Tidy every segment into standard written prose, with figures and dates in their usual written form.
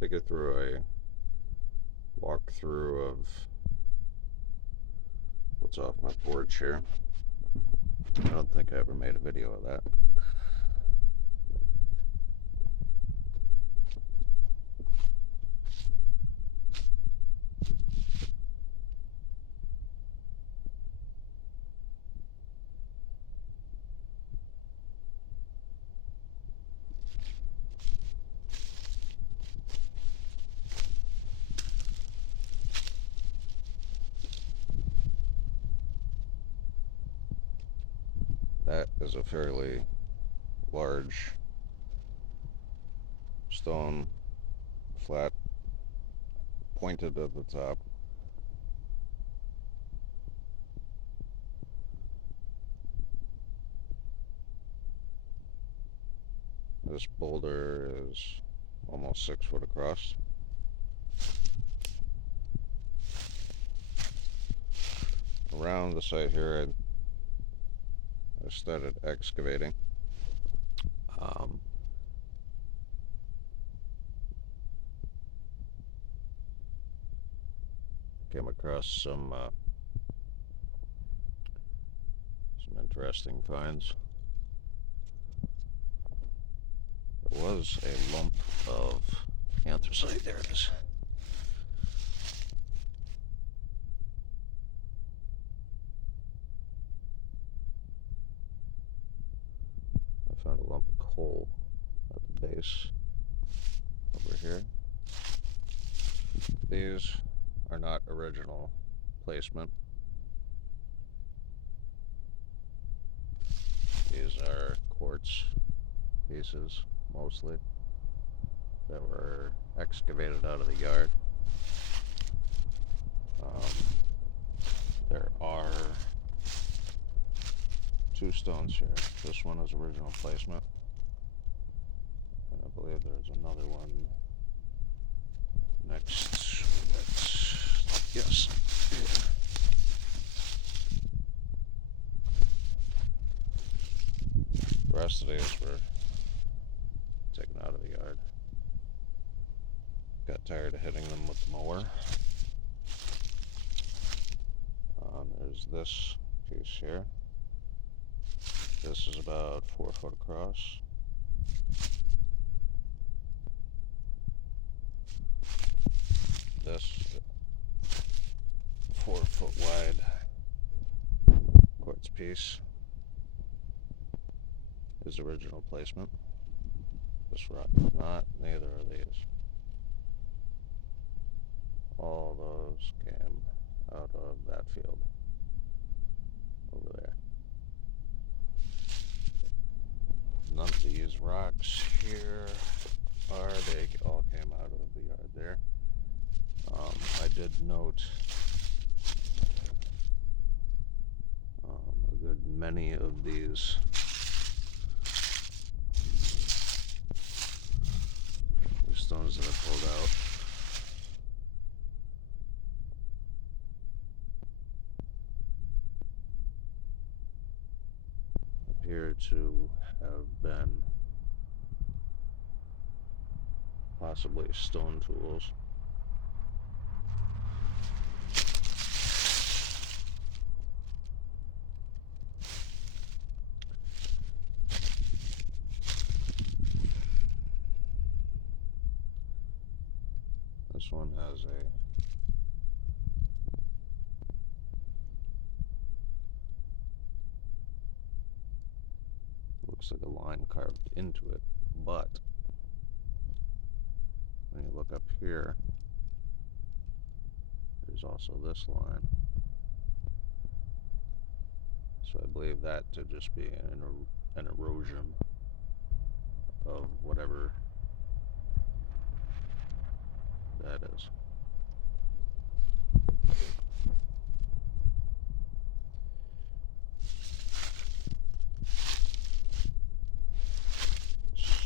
take you through a walkthrough of what's off my porch here. I don't think I ever made a video of that. That is a fairly large stone, flat, pointed at the top. This boulder is almost 6 foot across. Around the site here, I started excavating. Came across some interesting finds. There was a lump of anthracite. There it is. I found a lump of coal at the base over here. These are not original placement. These are quartz pieces, mostly, that were excavated out of the yard. There are 2 stones here. This one is original placement, and I believe there's another one next. Yes. Yeah. The rest of these were taken out of the yard. Got tired of hitting them with the mower. There's this piece here. This is about 4 foot across. This 4 foot wide quartz piece is original placement. This rock is not, neither are these. All those came out of that field over there. None of these rocks here they all came out of the yard there. I did note a good many of these stones that I pulled out appear to have been possibly stone tools. This one has looks like a line carved into it, but when you look up here, there's also this line. So I believe that to just be an erosion of whatever that is.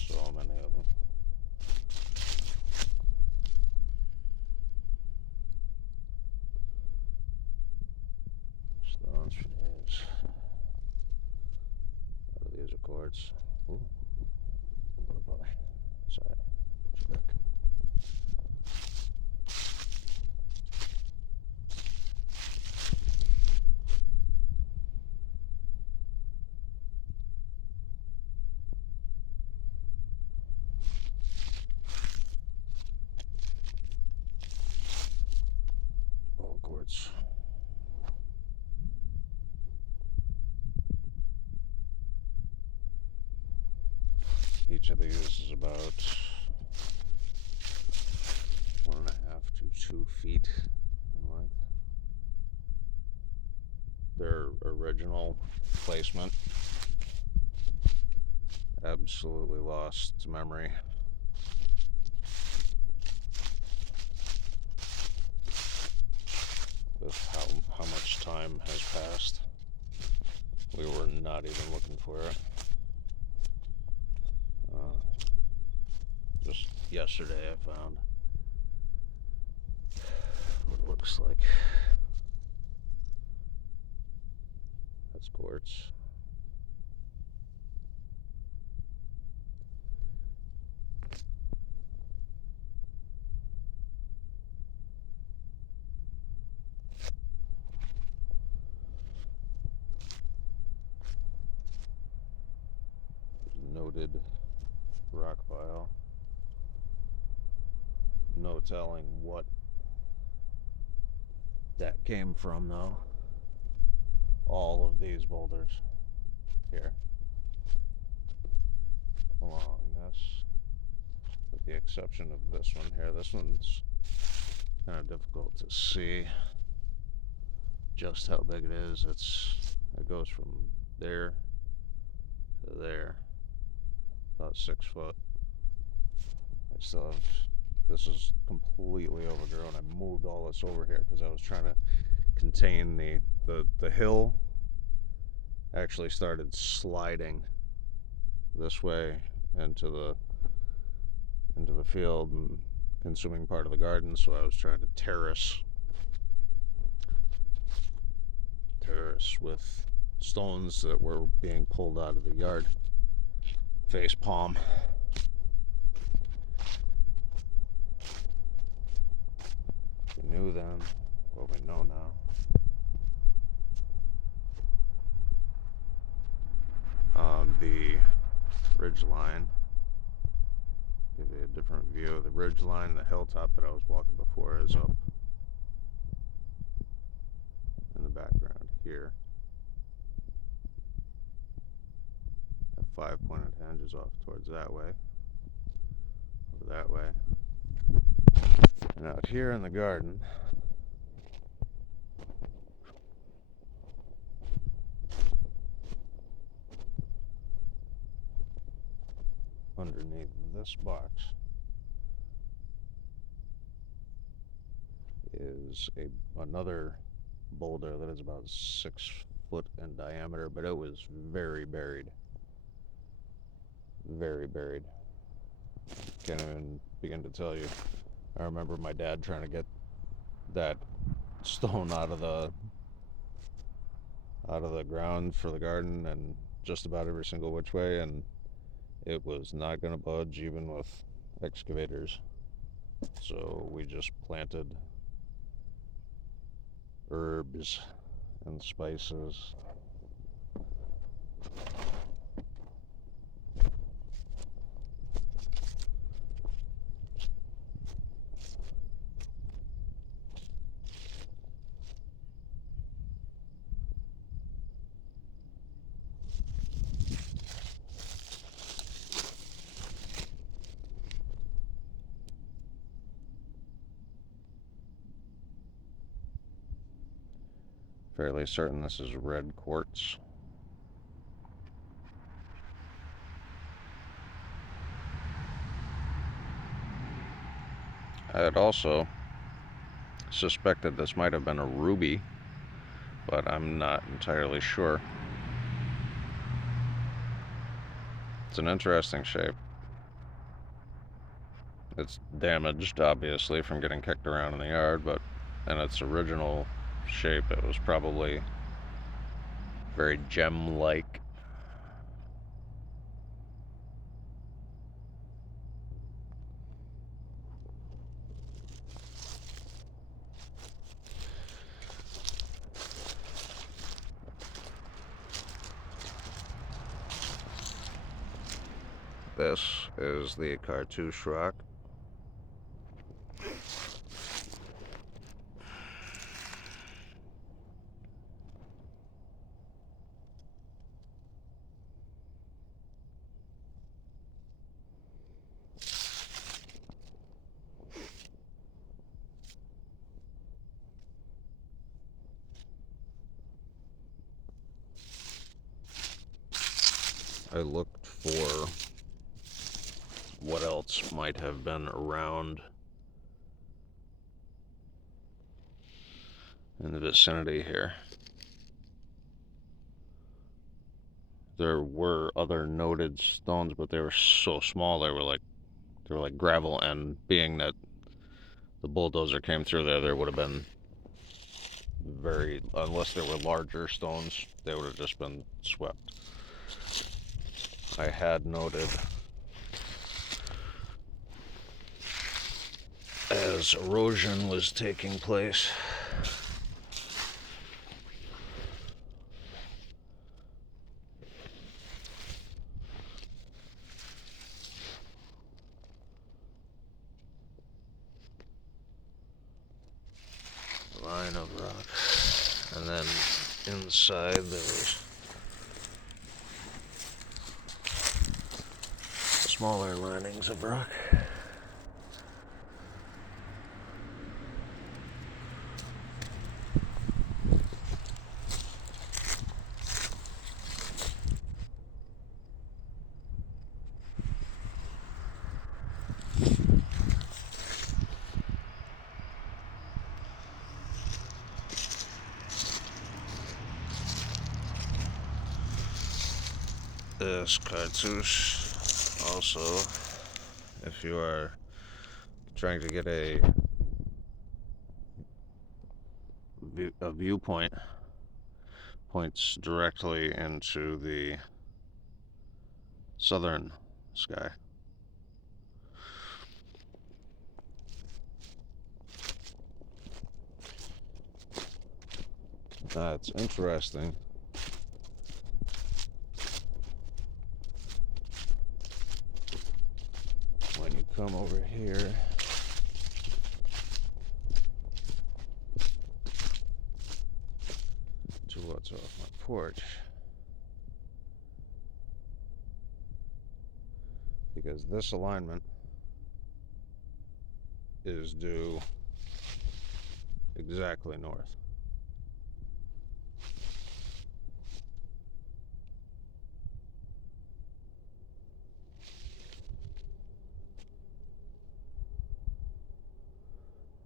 So many of them. Stones for days. Out of these are quartz. Ooh. Oh boy. Sorry. Push back. All quartz. Each of these is about 1.5 to 2 feet in length. Their original placement absolutely lost its memory. With how much time has passed. We were not even looking for it. Just yesterday I found what it looks like. That's quartz. Noted rock pile. No telling what that came from, though. All of these boulders here along this, with the exception of this one here. This one's kind of difficult to see just how big it is. It goes from there to there, about 6 foot. I still have, this is completely overgrown. I moved all this over here because I was trying to contain the hill. Actually started sliding this way into the field and consuming part of the garden, so I was trying to terrace with stones that were being pulled out of the yard. Face palm. We knew then what we know now. The ridge line, give you a different view. The ridge line, the hilltop that I was walking before, is up in the background here. That 5-pointed hinge is off towards that way, over that way. And out here in the garden, underneath this box, is another boulder that is about 6 foot in diameter, but it was very buried. Very buried. Can't even begin to tell you. I remember my dad trying to get that stone out of the ground for the garden, and just about every single which way, and it was not going to budge even with excavators. So we just planted herbs and spices. Fairly certain this is red quartz. I had also suspected this might have been a ruby, but I'm not entirely sure. It's an interesting shape. It's damaged, obviously, from getting kicked around in the yard, but in its original shape, it was probably very gem-like. This is the cartouche rock. I looked for what else might have been around in the vicinity here. There were other noted stones, but they were so small they were like gravel, and being that the bulldozer came through there would have been unless there were larger stones, they would have just been swept. I had noted, as erosion was taking place, line of rock, and then inside there was smaller linings of rock. This cartouche also, if you are trying to get a viewpoint, points directly into the southern sky. That's interesting. When you come over here, to what's off my porch, because this alignment is due exactly north.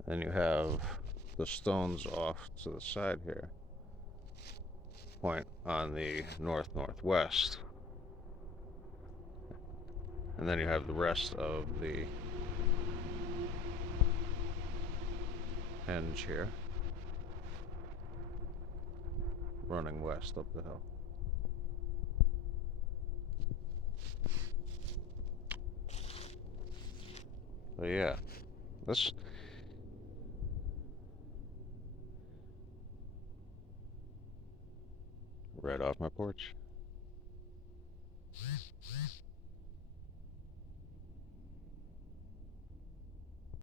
Then you have the stones off to the side here point on the north-northwest. And then you have the rest of the henge here running west up the hill. So yeah, this right off my porch.